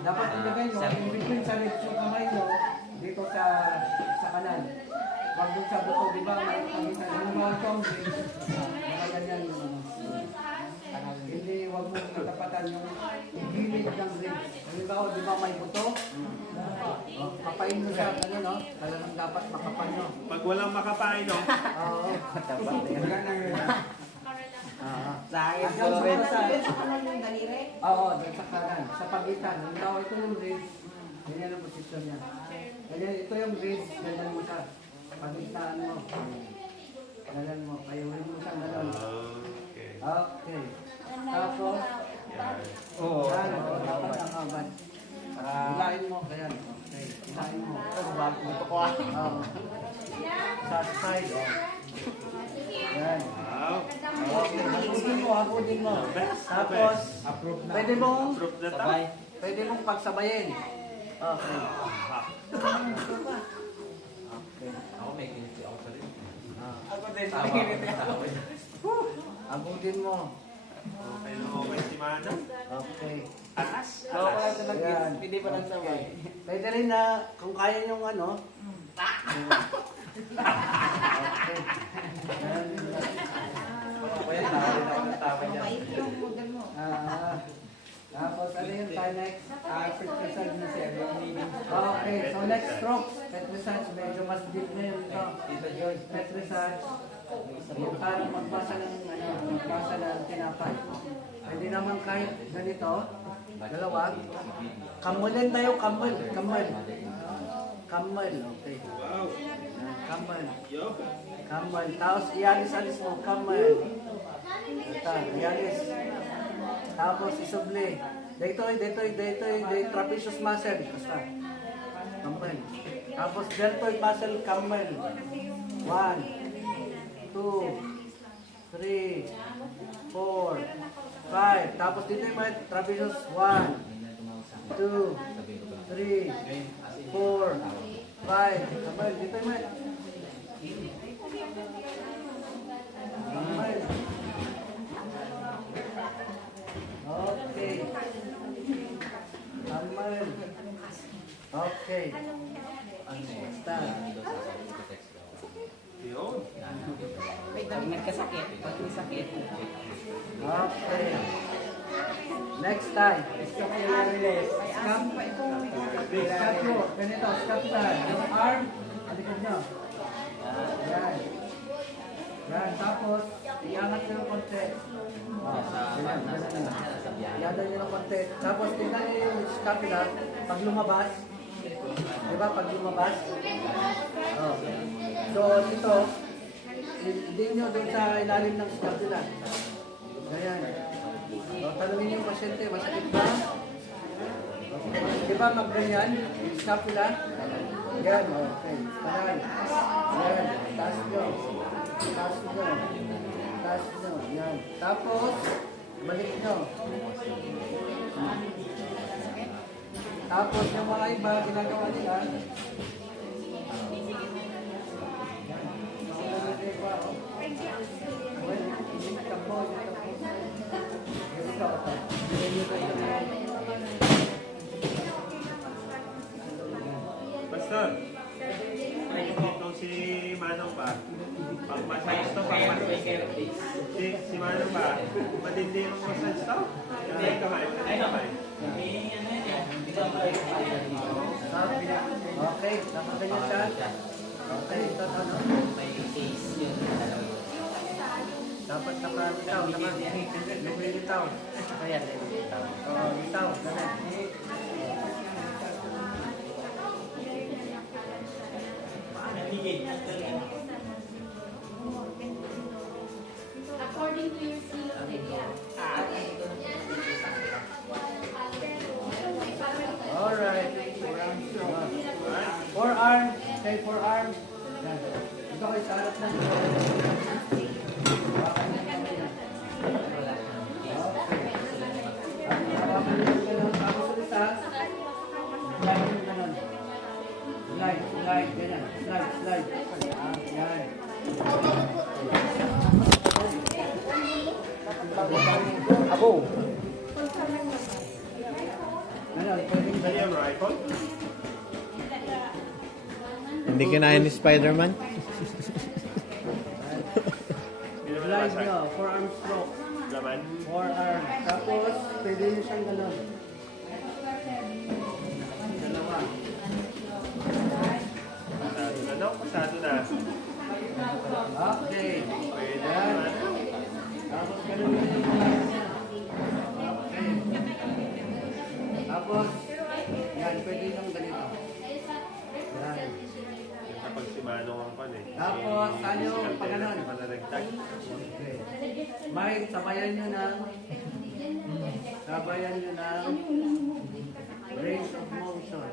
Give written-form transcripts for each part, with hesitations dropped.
Dapat ilagay mo, in between sa ribs yung kamay mo, dito sa kanan. Huwag doon sa buto, di ba? Yung mga tong ribs, ganyan yung hindi, huwag mo katapatan yung gilid ng ribs. Halimbawa, di ba may buto? Kapain mo siya, ano no? Talagang dapat makapal no? Pag walang makapain, no? Oo. Sa akin po Hanggang rin. sa kanan yung daliri? Oo, doon sa kanan. Sa pagitan. Halimbawa, ito yung ribs. Ganyan ang posisyon niya. Ganyan, ito yung ribs. Ganyan mo siya. Pagitaan mo. Ganyan mo. Payuhin mo siya ganun. Okay. Okay. Tapos, Oo. yan. Dapat ang abad. Hilain mo. Ganyan. Okay. Hilain mo. Oo. Sa side. Yan. Wow. Hakudin mo. Tapos, pwede mong Approve na to. Sabay. pwede mong pagsabayin. Okay. Ako may kiniti ako sa rin. Ako din, nakikinig ako. Hakudin mo. Okay, okay si Manong. Okay. Atas. Ako pala Atas. sa Yan. hindi pa nang sabay. Pwede rin na, kung kaya yung ano. Okay. Ako yan, nakawin ako ng tama niya. Tapos ano yung next? Petrissage na siya. Okay, so next stroke. Petrissage, medyo mas deep na yun ito. Petrissage. Yung parang magbasa ng tinapay. Pwede naman kahit ganito. Dalawa. Kamulin tayo, kamul. Kamal, okay. Wow. Kamal. Yo. Kamal. Tapos ialis-alis mo, kamal. Ito, ialis. Tapos isubli. Dito, trapezius muscle. Basta. Kamal. Tapos deltoid muscle, kamal. 1, 2, 3, 4, 5. Tapos dito yung mga trapezius. 1, 2, 3, 4, 5. Kamal, dito yung mga. Kamal. Okay. Kamal. Okay. Basta. Yun. Pag nagkasakit, pag may sakit. Okay. Next time. Scap mo. Ganito, scap tayo. Yung arm, alikod nyo. Yan. Yan, tapos, iangat nyo ng konti. Iangat nyo ng konti. Tapos, tingnan nyo yung scapula. Pag lumabas, di ba, pag lumabas? Oh. So, dito, hindi nyo dun sa ilalim ng scapula. Ganyan. So, tanungin yung pasyente, masakit ba? Di ba magganyan? Scapula? Yan, okay. Tanan. Yan, taas nyo. Taas nyo. Taas nyo. Yan. Tapos, balik nyo. Tapos, yung mga iba, ginagawa nila. Pastor. Itong si Manong pa. Pag massage to, pag massage. Si Manong pa. Matindi yung massage to. Ay, kamay. Ay, kamay. Okay, nakaganyan siya. Okay, ito ano? Dapat nakalitaw, lumilitaw. Ayan, lumilitaw. Oo, litaw, ganun. According to your seal of the Okay, forearm. Yan. Ito kayo sa harap ng ito. Hawakan niyo yung kamay niya. Okay. Hawakan niyo yung ganun. Tapos ulit ha. Slide yung ganun. Slide, ganyan. Slide. Yan. Abo. Ganun, pwedeng Ano yung rifle? Hindi kinain ni Spider-Man? slide nyo. Forearm stroke. Laman. Forearm. Tapos, pwede nyo siyang ganun. Dalawa. Pasado na, no? Pasado na. Okay. Pwede Yan. naman. Tapos, ganun nyo yung slide niya. Okay. Tapos, yan, pwede nyo ganito. Yan. Kapag si Manong ang pan eh. Tapos, ano yung pag ganun? Panalagtag. Okay. May sabayan nyo ng range of motion.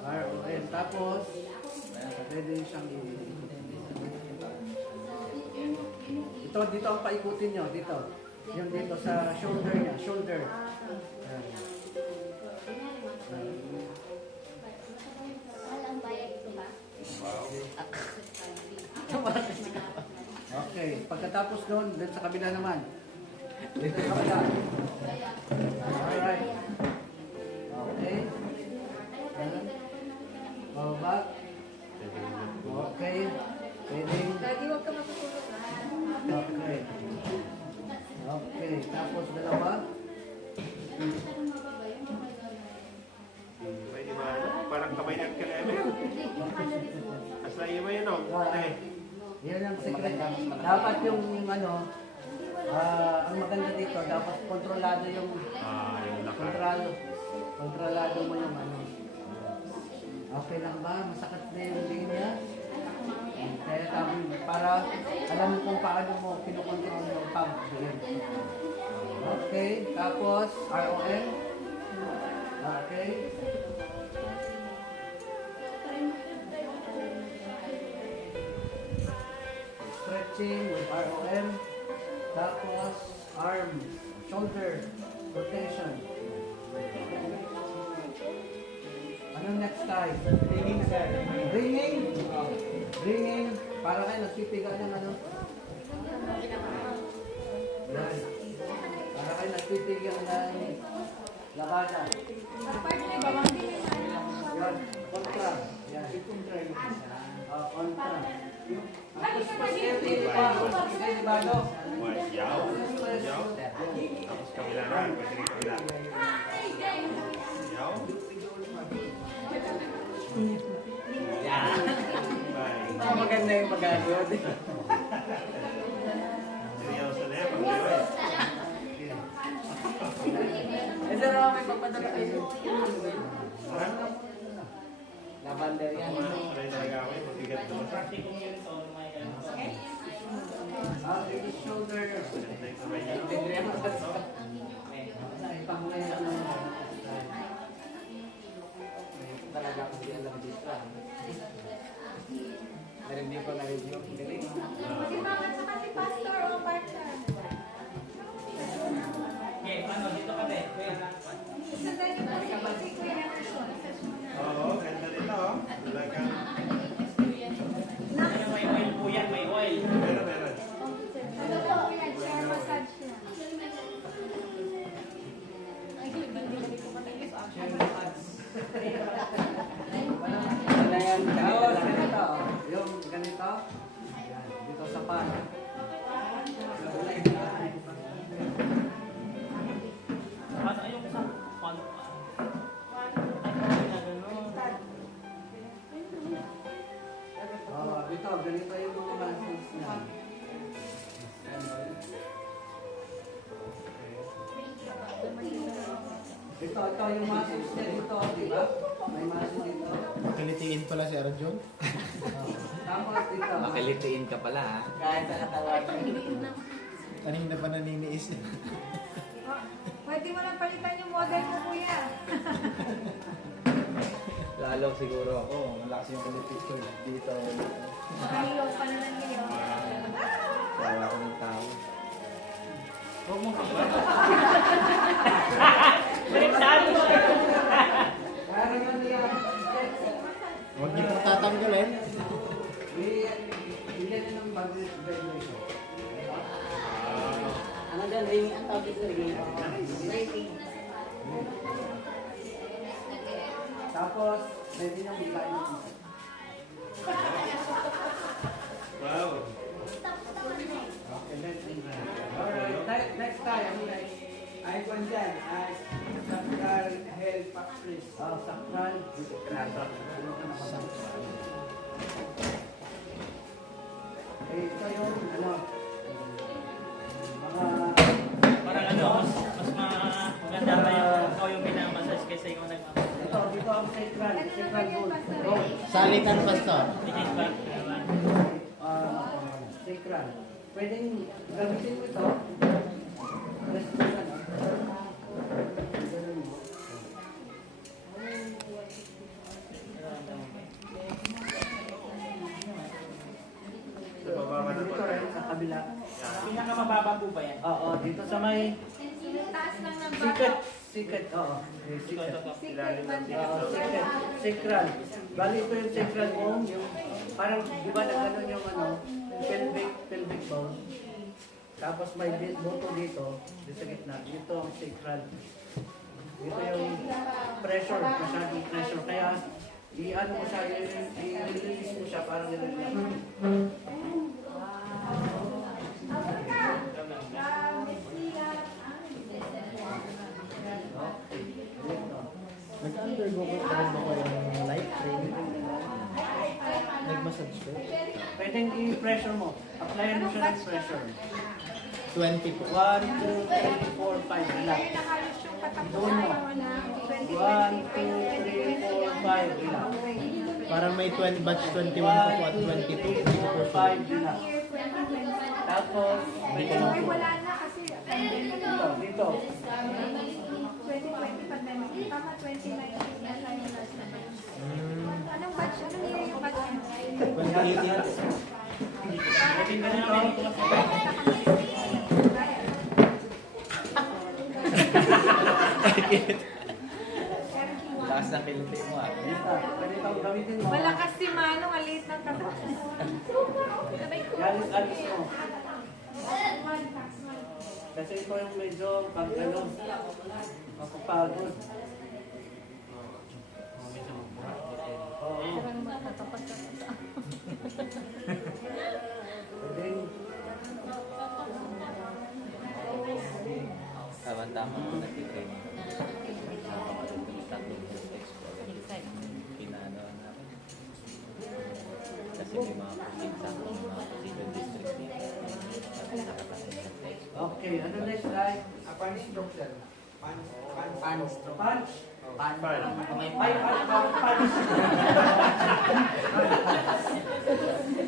ROM. Tapos, pwede siyang ito, dito ang paikutin nyo. Dito. Yung dito sa shoulder niya. Shoulder. Ayan. Okay. Pagkatapos doon, dun sa kabila naman. Dito sa kabila. Alright. Okay. Ayan. Baba. Okay. Pwedeng. Lagi huwag ka matutulog. Okay. Okay. Tapos dalawa. Pwede ba ano? Parang kamay ng kaleme. Asa iyo ba yun o? Yan ang secret. Dapat yung ano, ang maganda dito, dapat kontrolado yung Yung lakas. kontrolado mo yung ano. Okay lang ba? Masakit na yung linya? Kaya para alam mo kung paano mo kinukontrol yung pump. Yan. Okay, tapos ROM. Okay. Stretching with ROM. Tapos arms, shoulder rotation. Anong next time? Ringing, sir. Ringing? Ringing. Para kayo nagpipiga ng ano? Yan. Para kayo nagpipiga ng labada. Yan. Kontra. Yan. Kontra. Tapos pasketti pa. Pasketti ba, no? Yaw. Yaw. Tapos kabila na. Pwede rin kabila. Yaw. Bye. Maganda yung pag-agod. Seryoso na yan. Pag-iwan. Ito raw may pagpadala kayo. Ha? Lavender yan. Sanay talaga ako eh. Mabigat naman sa akin. Shoulder. Ganda yung kamay niya. Tigrihan mo sa talaga ako din alam dito. Pero hindi ko na-review. Galing. Mag-ibangan sa kasi pastor o partner. Sandali po si Kuya Emerson. Oo, ganda nito. Talagang. May oil po yan, may oil. Meron. Ito po, yan, share massage niya. Ay, hindi ko matagis. Wala yan. Tapos ganito. Yung ganito. Yan. Dito sa pan. Dito, ganito yung mga muscles niya. Ito yung muscles niya dito, di ba? May muscle dito. Makilitiin pala si Arjun. Tapos dito. Makalitiin ka pala ha. Kahit sa katawan. Kanina pa naniniis. Pwede mo lang palitan yung model mo, Kuya. Lalo siguro ako. Malakas yung kalipit ko dito. Ayaw pa na lang ngayon. Tawa ko ng tao. Huwag mong Kaya naman nila, Huwag niyo pong tatanggalin. bigyan nyo ng budget graduation. Ano dyan, ring ang tawag dito, ring. Tapos, pwede nyo biglain ng isa. Wow. Alright, next time, ay kung dyan, ay Sakral Health Factories. Sakral. Eh, ito yung, ano, mga, Parang ano, mas maganda pa yung ikaw yung pinamassage kaysa ikaw nagmamassage. dito ang Sakral, Ano Sakral naman yun, Gold. Pastor? Gold. Salitan, Pastor. Tingin ba? Diba? Sakral. Pwedeng gamitin mo ito. Restaurant. Sa baba ka na Dito po. rin, sa kabila. Pinakamababa po ba yan? Oo, dito sa may Taas lang ng secret. baba. Secret, oo. May Ito, secret. ito, ito. Secret banda. Oo, secret. Secret. Bali ito yung secret home. Yung, parang, di ba nagkaroon yung ano, pelvic bone. Tapos may buto dito sa gitna. Dito ang secret. Dito yung pressure, masyadong pressure. Kaya, i-ano mo siya, i-release mo siya, parang i-release. Nag-undergo ko pa rin ba kayo ng light training? Nag-massage ko? Pwedeng i-pressure mo. Applyan mo siya ng pressure. 20 po. 1, 2, 3, 4, 5. Relax. Kaya nakalos yung Doon mo. katapusan na 1, 2, 3, 4, 5. Relax. Parang may 20 batch 21 po po at 22. 4, 5. Relax. year 2020. Tapos, Ay, wala na kasi dito. 2020 pandemic. Tama, 2019 na tayo last na batch. Anong batch? Anong year yung batch mo? 2020. Taas ng kiliti mo ah. Pwede itong gamitin mo. Malakas si Mano, maliit ng katawan. Alis mo. Kasi ito yung medyo pag ano, mapapagod. Oo. Pwedeng Tama-tama ko nag-training. Napapanood ko yung tatlong text ko. Pinano namin. Kasi may mga province ako, may mga provincial district dito. Nakapasend ng text. okay, ano next ay? Punch stroke sir. Punch. Punch? Fine. Ay, punch.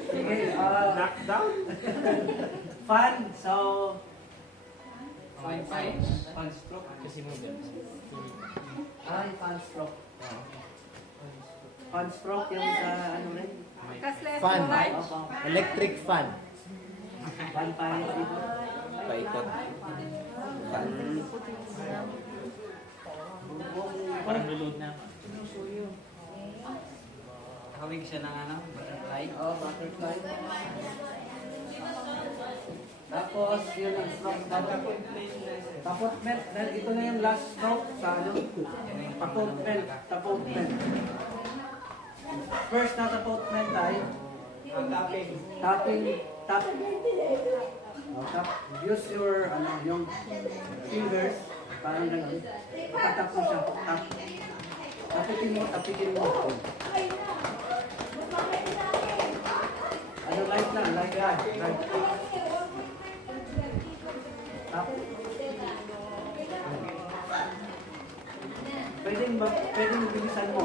Sige, Knockdown? fun. So, Punch stroke. Kasi mo din. ay, fun stroke. Fun stroke yung sa ano rin? Kas left Fan. mo, right? Opo. Electric fan. Fun dito. Paikot. Fan. Parang lulod na. Nakawig siya ng ano, butterfly. Oh, butterfly. Tapos, yun ang stroke. Tapos, ito na yung last stroke sa ano? Tapotment. First na tapotment ay tapping. Use your, ano, yung fingers. Parang gano'n. Tatap mo siya. Tapikin mo. Ano, light lang, light. Tap. Pwedeng bilisan mo.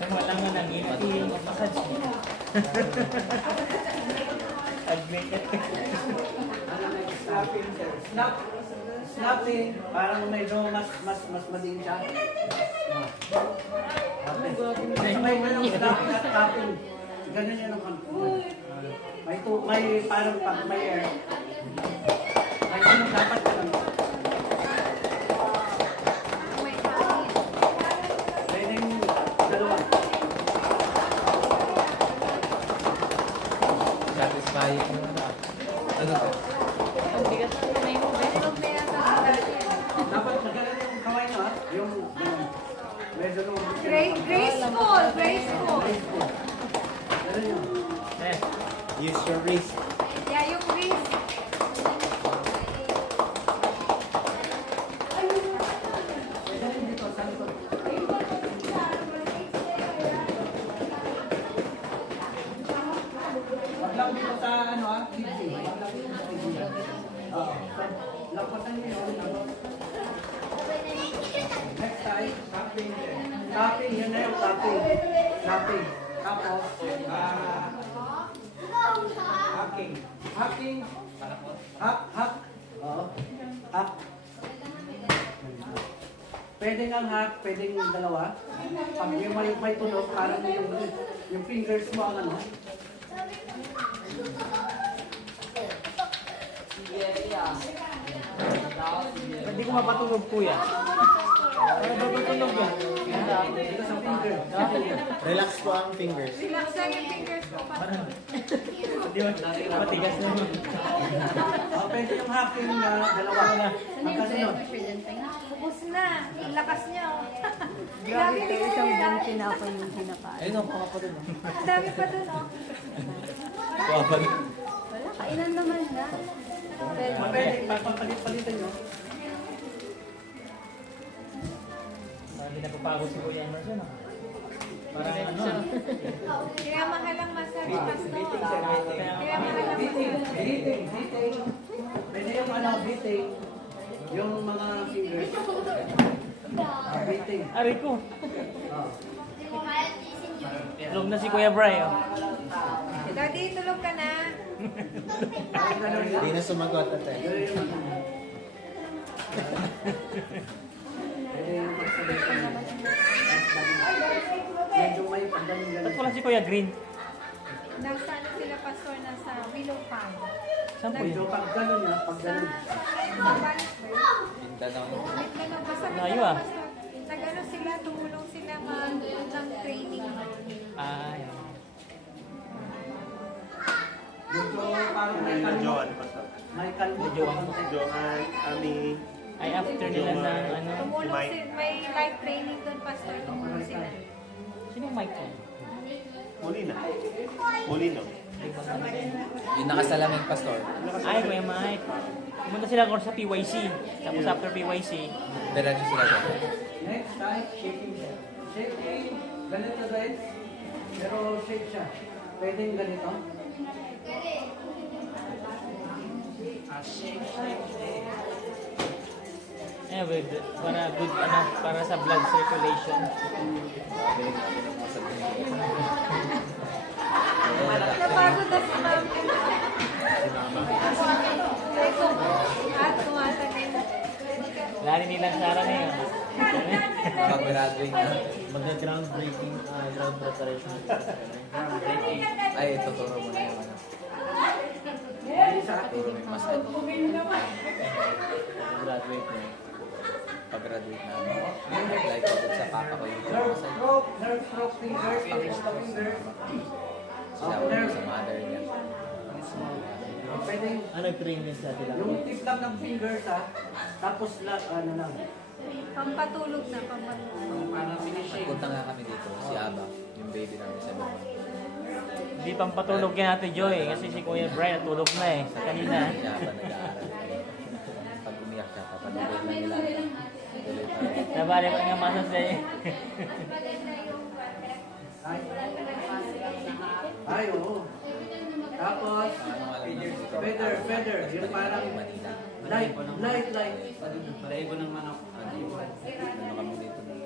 Kung wala nga nang inati yung massage mo. Admitted. Snapping, sir. Snapping, parang medyo mas madiin siya. May snapping at tapping. Ganun yan ang may parang pag may air. May dapat ka lang. May hangin. Pwedeng dalawa. Satisfying mo na. Ano to? Tulog na yata sa dati. Dapat magaling yung kamay mo, ha? Yung medyo nung... Graceful. Graceful. Ganun yun. Eh, Use your wrist. Yeah, yung wrist. Pwede rin dito, sa likod. Wag lang dito sa ano, ha? Kidney. Wag lang dito sa kidney. Oo. Lapasan niyo yun. Next time, tapping. Tapping, yun na yung tapping. Tapping. Tapos, hacking. Hacking. Hack. Oo. Hack. Pwede nga hack, pwedeng dalawa. Pag yung may tunog, parang yung fingers mo ang ano. hindi ko mapatulog kuya. Para ba matulog yan? Dito sa finger. Relax po ang fingers. Relax lang yung fingers ko. Hindi ba? Matigas naman. Pwede yung hacking na dalawa. Ang kasunod. Ubus na. Ang lakas niya. Oh. Grabe Grabe kayo din isang yan. buong tinapay yung kinakain. Ayun ang papa din. Ang dami pa dun, oh. Papa din. Wala, kainan naman na. Pwede, papalit-palitan nyo. Hindi napapagod si Kuya Emerson. ah. Parang ano. Kaya mahal ang massage pastor. Kaya mahal ang Beating. massage. Beating. Pwede yung ano, beating. Yung mga fingers. Beating. Aray ko. Oh. Tulog na si Kuya Bray. Oh. Daddy, tulog ka na. Parang ganun lang. Hindi na sumagot ate. Ganun yung ano. Pwede yung magsabay ka na. Medyo may pagdaling Ba't wala si Kuya Green? Nasa ano sila, pastor, nasa Willow Farm. Saan po Medyo yun? pag ganun na, pag Sa, ganun. Mindanao. basta Layo, ah. pastor. Nag-ano sila, tumulong sila ng training. Ah, yan. Medyo parang may Ay, kalmo. Joan pa sa. May kalmo. Joan. Joan, Ami, Ay, after nila na ano. Tumulong Mike. sila, may live training doon, pastor. Tumulong sila. Sinong mic ko? Molina. Molino. Yung nakasalaming pastor. Ay, Kuya Mike. Pumunta sila ko sa PYC. Tapos after PYC, Diretso sila doon. Next time, shaking siya. Shaking, ganito din. Pero shake siya. Pwedeng ganito. eh, para good, ano, para sa blood circulation. Napagod na si Ma'am. At tumatagin. Lari nilang Sara na yun. Pag-graduate na. Magka-groundbreaking, ground preparation. Ay, tuturo mo na yung ano. Sa akin. Turo mo yung massage. Graduate mo. Pag-graduate na. Like ko sa papa ko yung massage. Nerve stroke fingers, finger. Siya ko sa mother niya. Pwedeng Nag-train din sa sila. yung tip lang ng fingers ha. Tapos ano lang. Pampatulog na, pampatulog. Para finishing. Punta nga kami dito, si Aba, yung baby namin sa baba. Hindi pang patulog yan Ate Joy kasi si Kuya Brian natulog na eh. Kanina. Si Aba nag-aaral kami. Pag umiyak siya, papanuloy lang nila. Tuloy pa rin. Nabalik ko nga masas eh. Ay, oo. Tapos, Ano nga lang namin dito? feather. Yung parang Manila. light. Balahibo ng manok. Ano kami dito ng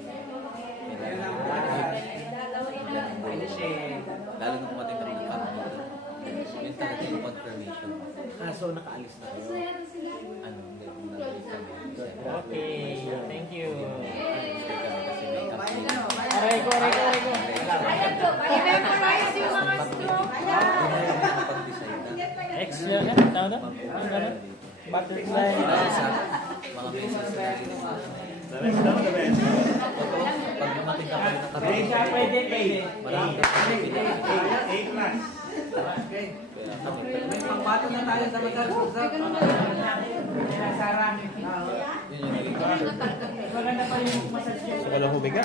lalo nung kumating kami ng family. Yun talaga yung confirm So nakaalis na kayo. Ano, hindi nandito kami. Okay, thank you. Stay kami kasi may update. Aray ko. I-memorize yung mga stroke niya. Pag-decide na. Extra na, ano? Ang gano'n? Butterfly. Kasi sa mga message na lagi na The best daw, the best. pag dumating ka pa rin ng Pwede, karating, pwede. marami ka pa rin pinag- A class. Okay. Kaya kami, May pangbato na tayo sa magsasasa. Sinasara. yun yung naging Maganda pa rin yung massage niyo. Walang humiga.